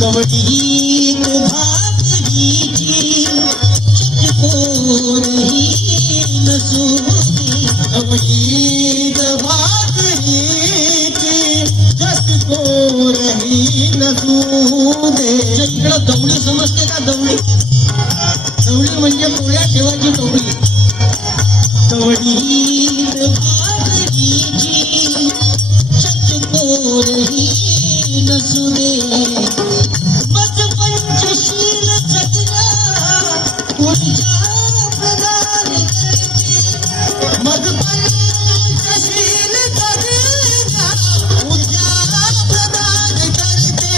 कवडीत भाकरीची चटकोरही नसू दे. कवडीत भाकरीची चटकोरही नसू दे. इकडं दवडी समजते का? दवडी दवडी म्हणजे पोळ्या ठेवायची दवडी. कवडीत भाकरीची चटकोरही नसू दे. मग पंचशील जगना ऊर्जा प्रदान करते. मग पंचशील जगना ऊर्जा प्रदान करते.